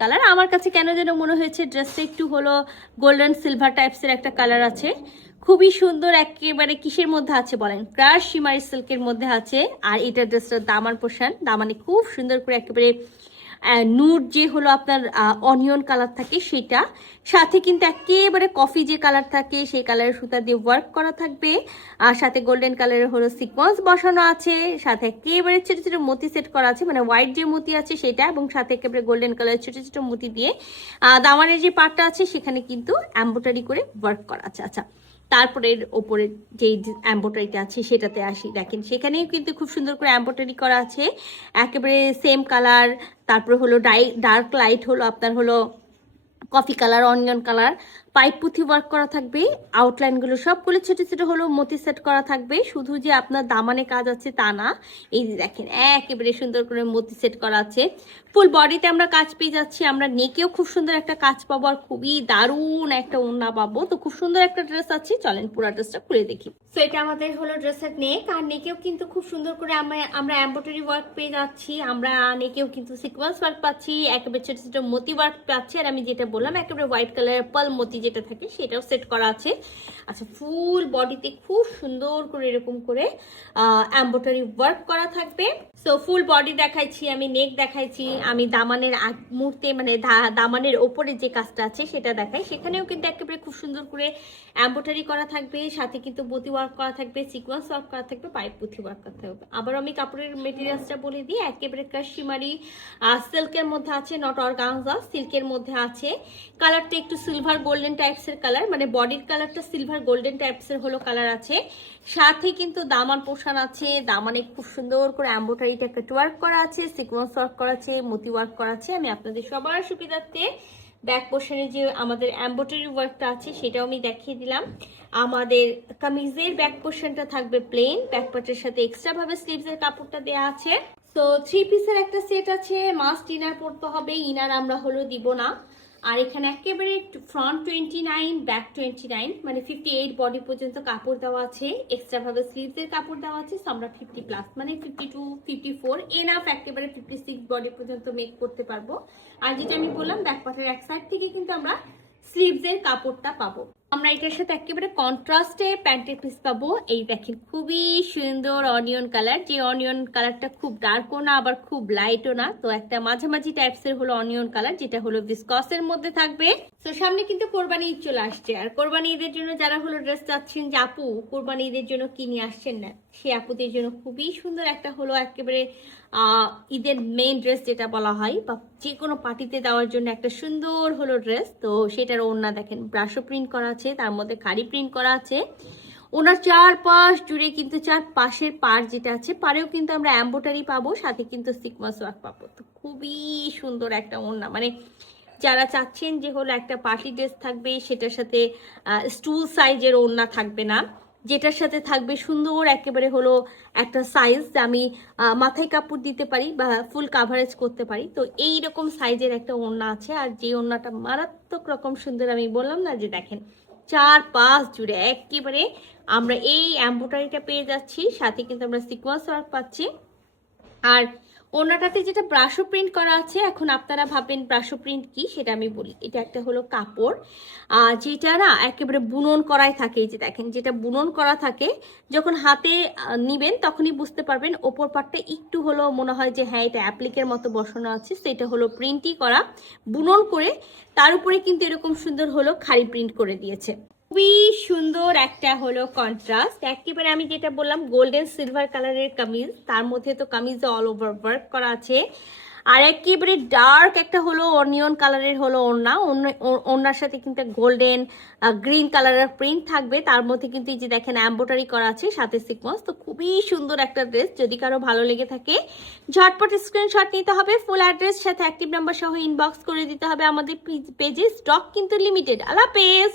Colour আমার কাছে কেন যেন মনে হয়েছে ড্রেসটা একটু হলো গোল্ডেন সিলভার টাইপসের একটা কালার আছে, খুবই সুন্দর। একেবারে কিসের মধ্যে আছে বলেন, ক্রাশ শিমারি সিল্কের মধ্যে আছে। আর এটা ড্রেসটার দামান পোর্শন, দামানে খুব সুন্দর করে একেবারে নুড যে হলো আপনার অনিয়ন কালার থাকে সেটা, সাথে কিন্তু একেবারে কফি যে কালার থাকে সেই কালারের সুতা দিয়ে ওয়ার্ক করা থাকবে। আর সাথে গোল্ডেন কালারের হলো সিকোয়েন্স বসানো আছে, সাথে একেবারে ছোট ছোট মতি সেট করা আছে, মানে হোয়াইট যে মতি আছে সেটা, এবং সাথে একেবারে গোল্ডেন কালারের ছোট ছোট মতি দিয়ে দামানের যে পার্টটা আছে সেখানে কিন্তু এমব্রয়ডারি করে ওয়ার্ক করা আছে। আচ্ছা, তারপরে ওপরে যে এমব্রয়ডারিটা আছে সেটাতে আসি, দেখেন সেখানেও কিন্তু খুব সুন্দর করে এমব্রয়ডারি করা আছে, একেবারে সেম কালার। তারপরে হলো ডার্ক লাইট হলো আপনার হলো coffee colour, onion colour, pipe পুঁথি ওয়ার্ক করা থাকবে। আউটলাইনগুলো সবগুলো ছোট ছোট হলো মতি সেট করা থাকবে। শুধু যে আপনার দামানে কাজ আছে তা না, এই যে দেখেন একেবারে সুন্দর করে মতি সেট করা আছে। ফুল বডিতে আমরা কাজ পেয়ে যাচ্ছি, আমরা নেকেও খুব সুন্দর একটা কাজ পাবো, আর খুবই দারুণ একটা ওড়না পাবো। তো খুব সুন্দর একটা ড্রেস আছে, চলেন পুরো ড্রেসটা খুলে দেখি। তো এটা আমাদের হলো ড্রেসের নেক, আর নেকেও কিন্তু খুব সুন্দর করে আমরা এমব্রয়ডারি ওয়ার্ক পেয়ে যাচ্ছি, আমরা নেকেও কিন্তু সিকোয়েন্স ওয়ার্ক পাচ্ছি, একেবারে ছোট ছোট মতি ওয়ার্ক পাচ্ছি। আর আমি যেটা বললাম একেবারে হোয়াইট কালারের পার্ল মতি যেটা থাকে সেটাও সেট করা আছে। আচ্ছা, ফুল বডিতে খুব সুন্দর করে এরকম করে এমব্রয়ডারি ওয়ার্ক করা থাকবে। সো ফুল বডি দেখাইছি, আমি নেক দেখাইছি, আমি দামানের মুহূর্তে মানে দামানের ওপরে যে কাজটা আছে সেটা দেখাই, সেখানেও কিন্তু একেবারে খুব সুন্দর করে এমব্রয়ডারি করা থাকবে, সাথে কিন্তু মতি ওয়ার্ক করা থাকবে, সিকোয়েন্স ওয়ার্ক করা থাকবে, পাইপ পুঁথি ওয়ার্ক করা থাকবে। আবার আমি কাপড়ের মেটেরিয়ালসটা বলে দিই, একেবারে কাশ্মীরি সিল্কের মধ্যে আছে, নট অর্গানজা সিল্কের মধ্যে আছে। কালারটা একটু সিলভার গোল্ডেন টাইপসের কালার, মানে বডির কালারটা সিলভার গোল্ডেন টাইপসের হলো কালার আছে। সাথে কিন্তু দামান পোর্শন আছে, দামানে খুব সুন্দর করে এমব্রয়ডারিটা কাট ওয়ার্ক করা আছে, সিকোয়েন্স ওয়ার্ক করা আছে, মতি ওয়ার্ক করা আছে। আমি আপনাদের সবার সুবিধার্থে ব্যাক পোর্শনে যে আমাদের এমব্রয়ডারি ওয়ার্কটা আছে সেটাও আমি দেখিয়ে দিলাম। আমাদের কামিজের ব্যাক পোর্শনটা থাকবে প্লেন, ব্যাক পার্টের সাথে এক্সট্রা ভাবে স্লিভসের কাপড়টা দেওয়া আছে। তো 3 পিসের একটা সেট আছে, মাস্ট ইনার পরতে হবে, ইনার আমরা হলো দিব না। আর এখানে একেবারে ফ্রন্ট 29 ব্যাক 29, মানে 58 বডি পর্যন্ত কাপড় দেওয়া আছে, এক্সট্রা ভাবে স্লিভসের কাপড় দেওয়া আছে। আমরা 50 প্লাস মানে 52 54 এনাফ একেবারে 56 বডি পর্যন্ত মেক করতে পারবো। আর যেটা আমি বললাম ব্যাক পার্টের এক সাইড থেকে কিন্তু আমরা স্লিভসের কাপড়টা পাবো। আমরা এটার সাথে একেবারে কন্ট্রাস্টে প্যান্টের পিস পাবো। এই দেখেন খুবই সুন্দর অনিয়ন কালার, যে অনিয়ন কালারটা খুব ডার্কও না আবার খুব লাইটও না, তো একটা মাঝামাঝি টাইপসের হলো অনিয়ন কালার, যেটা হলো ভিসকসের মধ্যে থাকবে। তো সামনে কিন্তু কোরবানি ঈদ চলে আসছে, আর কোরবানি ঈদের জন্য যারা হলো ড্রেস চাচ্ছেন যে আপু কোরবানি ঈদের জন্য কি নিয়ে আসছেন না, সে আপুদের জন্য খুবই সুন্দর একটা হলো একেবারে ঈদের মেইন ড্রেস যেটা বলা হয়, বা যে কোনো পার্টিতে দেওয়ার জন্য একটা সুন্দর হলো ড্রেস। তো সেটার ওড়না দেখেন ব্রাশো প্রিন্ট করা আছে, তার মধ্যে খাড়ি প্রিন্ট করা আছে। ওনার চারপাশ জুড়ে কিন্তু চার পাশের পার যেটা আছে পারেও কিন্তু আমরা এমব্রয়ডারি পাবো, সাথে কিন্তু সিকোয়েন্স ওয়ার্ক পাবো। তো খুবই সুন্দর একটা ওড়না, মানে যারা চাচ্ছেন যে হলো একটা পার্টি ড্রেস থাকবে সেটার সাথে স্টুল সাইজের ওড়না থাকবে না, যেটার সাথে থাকবে সুন্দর একেবারে হলো একটা সাইজ, আমি মাথায় কাপড় দিতে পারি বা ফুল কাভারেজ করতে পারি। তো এই রকম সাইজের একটা ওড়না আছে, আর যে ওড়নাটা মারাত্মক রকম সুন্দর, আমি বললাম না যে দেখেন চারপাশ জুড়ে একেবারে আমরা এই এমব্রয়ডারিটা পেয়ে যাচ্ছি, সাথে কিন্তু আমরা সিকোয়েন্স ওয়ার্ক পাচ্ছি। আর ওড়নাটাতে যেটা ব্রাশো প্রিন্ট করা আছে, এখন আপনারা ভাববেন ব্রাশো প্রিন্ট কি, সেটা আমি বলি। এটা একটা হলো কাপড় যেটা না একেবারে বুনন করাই থাকে, এই যে দেখেন যেটা বুনন করা থাকে, যখন হাতে নিবেন তখনই বুঝতে পারবেন ওপর পাটটা একটু হলো মনে হয় যে হ্যাঁ এটা অ্যাপ্লিকের মতো বসানো আছে। সেটা হলো প্রিন্টই করা, বুনন করে তার উপরে কিন্তু এরকম সুন্দর হলো খাড়ি প্রিন্ট করে দিয়েছে। খুবই সুন্দর একটা হলো কন্ট্রাস্ট, একেবারে আমি যেটা বললাম গোল্ডেন সিলভার কালারের কামিজ, তার মধ্যে তো কামিজে অল ওভার ওয়ার্ক করা আছে। আর একেবারে ডার্ক একটা হলো অনিয়ন কালারের হলো ওড়না, ওড়নার সাথে কিন্তু গোল্ডেন গ্রিন কালারের প্রিন্ট থাকবে, তার মধ্যে কিন্তু এই যে দেখেন এমব্রয়ডারি করা আছে, সাথে সিকোয়েন্স। তো খুবই সুন্দর একটা ড্রেস, যদি কারো ভালো লেগে থাকে ঝটপট স্ক্রিনশট নিতে হবে, ফুল অ্যাড্রেস সাথে অ্যাক্টিভ নাম্বার সহ ইনবক্স করে দিতে হবে আমাদের পেজে। স্টক কিন্তু লিমিটেড। আল্লাহ হাফেজ।